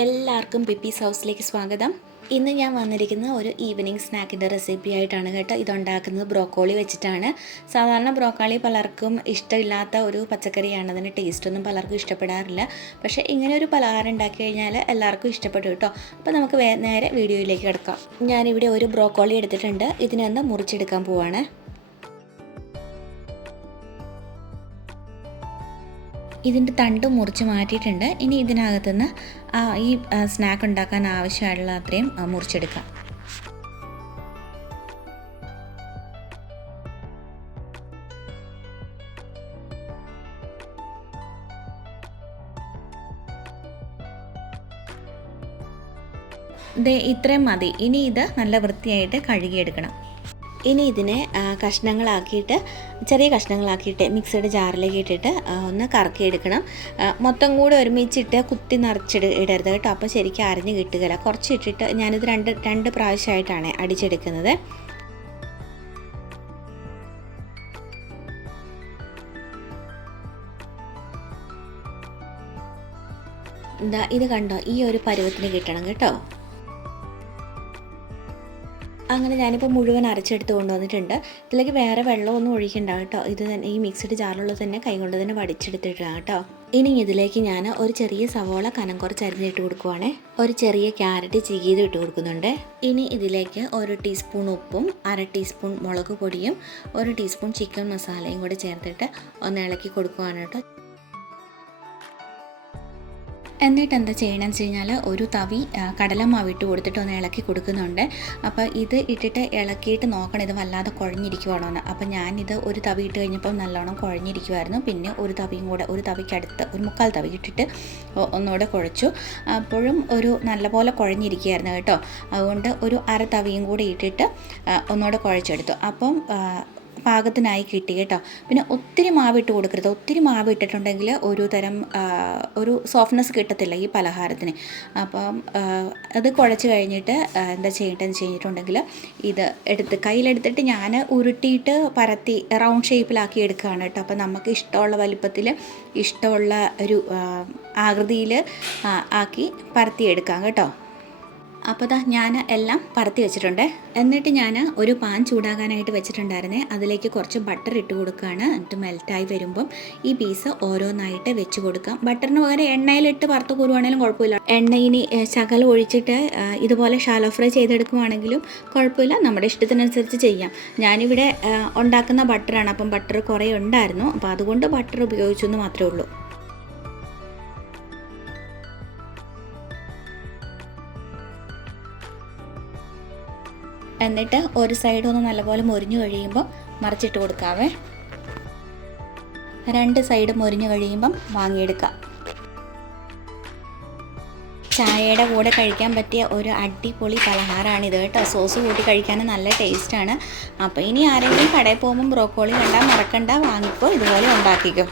എല്ലാവർക്കും പിപ്പീസ് ഹൗസിലേക്ക് സ്വാഗതം. ഇന്ന് ഞാൻ വന്നിരിക്കുന്ന ഒരു ഈവനിങ് സ്നാക്കിൻ്റെ റെസിപ്പി ആയിട്ടാണ് കേട്ടോ. ഇതുണ്ടാക്കുന്നത് ബ്രോക്കോളി വെച്ചിട്ടാണ്. സാധാരണ ബ്രോക്കോളി പലർക്കും ഇഷ്ടമില്ലാത്ത ഒരു പച്ചക്കറിയാണ്. അതിൻ്റെ ടേസ്റ്റൊന്നും പലർക്കും ഇഷ്ടപ്പെടാറില്ല. പക്ഷേ ഇങ്ങനെ ഒരു പലഹാരം ഉണ്ടാക്കി കഴിഞ്ഞാൽ എല്ലാവർക്കും ഇഷ്ടപ്പെടും കേട്ടോ. അപ്പോൾ നമുക്ക് നേരെ വീഡിയോയിലേക്ക് കിടക്കാം. ഞാനിവിടെ ഒരു ബ്രോക്കോളി എടുത്തിട്ടുണ്ട്. ഇതിനൊന്ന് മുറിച്ചെടുക്കാൻ പോവാണ്. ഇതിൻ്റെ തണ്ട് മുറിച്ച് മാറ്റിയിട്ടുണ്ട്. ഇനി ഇതിനകത്തുനിന്ന് ഈ സ്നാക്ക് ഉണ്ടാക്കാൻ ആവശ്യമുള്ള അത്രയും മുറിച്ചെടുക്കാം. ഇത്രയും മതി. ഇനി ഇത് നല്ല വൃത്തിയായിട്ട് കഴുകിയെടുക്കണം. ഇനി ഇതിനെ ചെറിയ കഷ്ണങ്ങളാക്കിയിട്ട് മിക്സഡ് ജാറിലേക്ക് ഇട്ടിട്ട് ഒന്ന് കറക്കിയെടുക്കണം. മൊത്തം കൂടെ ഒരുമിച്ചിട്ട് കുത്തി ഇടരുത് കേട്ടോ. അപ്പോൾ ശരിക്കും അരിഞ്ഞ് കിട്ടുകയില്ല. കുറച്ച് ഇട്ടിട്ട് ഞാനിത് രണ്ട് പ്രാവശ്യമായിട്ടാണ് അടിച്ചെടുക്കുന്നത്. ഇത് കണ്ടോ, ഈ ഒരു പരുവത്തിന് കിട്ടണം കേട്ടോ. അങ്ങനെ ഞാനിപ്പോൾ മുഴുവൻ അരച്ചെടുത്ത് കൊണ്ടുവന്നിട്ടുണ്ട്. ഇതിലേക്ക് വേറെ വെള്ളമൊന്നും ഒഴിക്കണ്ട കേട്ടോ. ഇത് തന്നെ ഈ മിക്സഡ് ജാറിലുള്ളത് തന്നെ കൈകൊണ്ട് തന്നെ വടിച്ചെടുത്തിട്ടാണ് കേട്ടോ. ഇനി ഇതിലേക്ക് ഞാൻ ഒരു ചെറിയ സവോള കനം കുറച്ച് അരിഞ്ഞിട്ട് കൊടുക്കുവാണേ. ഒരു ചെറിയ ക്യാരറ്റ് ചീകിയത് ഇട്ട് കൊടുക്കുന്നുണ്ട്. ഇനി ഇതിലേക്ക് 1 ടീസ്പൂൺ ഉപ്പും 1/2 ടീസ്പൂൺ മുളക് പൊടിയും 1 ടീസ്പൂൺ ചിക്കൻ മസാലയും കൂടി ചേർത്തിട്ട് ഒന്ന് ഇളക്കി കൊടുക്കുവാണ് കേട്ടോ. എന്നിട്ട് എന്താ ചെയ്യണമെന്ന് വെച്ച് കഴിഞ്ഞാൽ ഒരു തവി കടലമാവ് ഇട്ട് കൊടുത്തിട്ട് ഒന്ന് ഇളക്കി കൊടുക്കുന്നുണ്ട്. അപ്പോൾ ഇത് ഇട്ടിട്ട് ഇളക്കിയിട്ട് നോക്കണം ഇത് വല്ലാതെ കുഴഞ്ഞിരിക്കുവാണോ എന്ന്. അപ്പോൾ ഞാനിത് ഒരു തവി ഇട്ട് കഴിഞ്ഞപ്പോൾ നല്ലോണം കുഴഞ്ഞിരിക്കുമായിരുന്നു. പിന്നെ ഒരു തവിക്കടുത്ത് 1/4 തവി ഇട്ടിട്ട് ഒന്നുകൂടെ കുഴച്ചു. അപ്പോഴും ഒരു നല്ലപോലെ കുഴഞ്ഞിരിക്കുകയായിരുന്നു കേട്ടോ. അതുകൊണ്ട് ഒരു 1/2 തവിയും കൂടി ഇട്ടിട്ട് ഒന്നുകൂടെ കുഴച്ചെടുത്തു. അപ്പം പാകത്തിനായി കിട്ടി കേട്ടോ. പിന്നെ ഒത്തിരി മാവ് ഇട്ട് കൊടുക്കരുത്. ഒത്തിരി മാവ് ഇട്ടിട്ടുണ്ടെങ്കിൽ ഒരു സോഫ്റ്റ്നെസ് കിട്ടത്തില്ല ഈ പലഹാരത്തിന്. അപ്പം അത് കുഴച്ച് കഴിഞ്ഞിട്ട് എന്താ ചെയ്യേണ്ടതെന്ന് ചെയ്തിട്ടുണ്ടെങ്കിൽ ഇത് കയ്യിലെടുത്തിട്ട് ഞാൻ ഉരുട്ടിയിട്ട് പരത്തി റൗണ്ട് ഷേപ്പിലാക്കി എടുക്കുകയാണ് കേട്ടോ. അപ്പം നമുക്ക് ഇഷ്ടമുള്ള വലിപ്പത്തിൽ ഇഷ്ടമുള്ള ഒരു ആകൃതിയിൽ ആക്കി പരത്തിയെടുക്കാം കേട്ടോ. അപ്പോൾ ഞാൻ എല്ലാം പരത്തി വെച്ചിട്ടുണ്ട്. എന്നിട്ട് ഞാൻ ഒരു പാൻ ചൂടാകാനായിട്ട് വെച്ചിട്ടുണ്ടായിരുന്നേ. അതിലേക്ക് കുറച്ച് ബട്ടർ ഇട്ട് കൊടുക്കുകയാണ്. എന്നിട്ട് മെൽറ്റായി വരുമ്പം ഈ പീസ് ഓരോന്നായിട്ട് വെച്ച് കൊടുക്കാം. ബട്ടറിന് പകരം എണ്ണയിലിട്ട് വറുത്ത് കൂറുവാണെങ്കിലും കുഴപ്പമില്ല. എണ്ണ ഇനി ശകലം ഒഴിച്ചിട്ട് ഇതുപോലെ ഷാലോ ഫ്രൈ ചെയ്തെടുക്കുവാണെങ്കിലും കുഴപ്പമില്ല. നമ്മുടെ ഇഷ്ടത്തിനനുസരിച്ച് ചെയ്യാം. ഞാനിവിടെ ഉണ്ടാക്കുന്ന ബട്ടറാണ്. അപ്പം ബട്ടർ കുറേ ഉണ്ടായിരുന്നു. അപ്പോൾ അതുകൊണ്ട് ബട്ടർ ഉപയോഗിച്ചു എന്ന് മാത്രമേ ഉള്ളൂ. എന്നിട്ട് ഒരു സൈഡ് ഒന്ന് നല്ലപോലെ മൊരിഞ്ഞു കഴിയുമ്പോൾ മറിച്ചിട്ട് കൊടുക്കാവേ. 2 സൈഡ് മൊരിഞ്ഞു കഴിയുമ്പം വാങ്ങിയെടുക്കാം. ചായയുടെ കൂടെ കഴിക്കാൻ പറ്റിയ ഒരു അടിപൊളി പലഹാരമാണിത് കേട്ടോ. സോസ് കൂട്ടി കഴിക്കാനും നല്ല ടേസ്റ്റാണ്. അപ്പോൾ ഇനി ആരെങ്കിലും കടയിൽ പോകുമ്പോൾ ബ്രോക്കോളി കണ്ടാൽ മറക്കണ്ട, വാങ്ങിക്കോ, ഇതുപോലെ ഉണ്ടാക്കിക്കോ.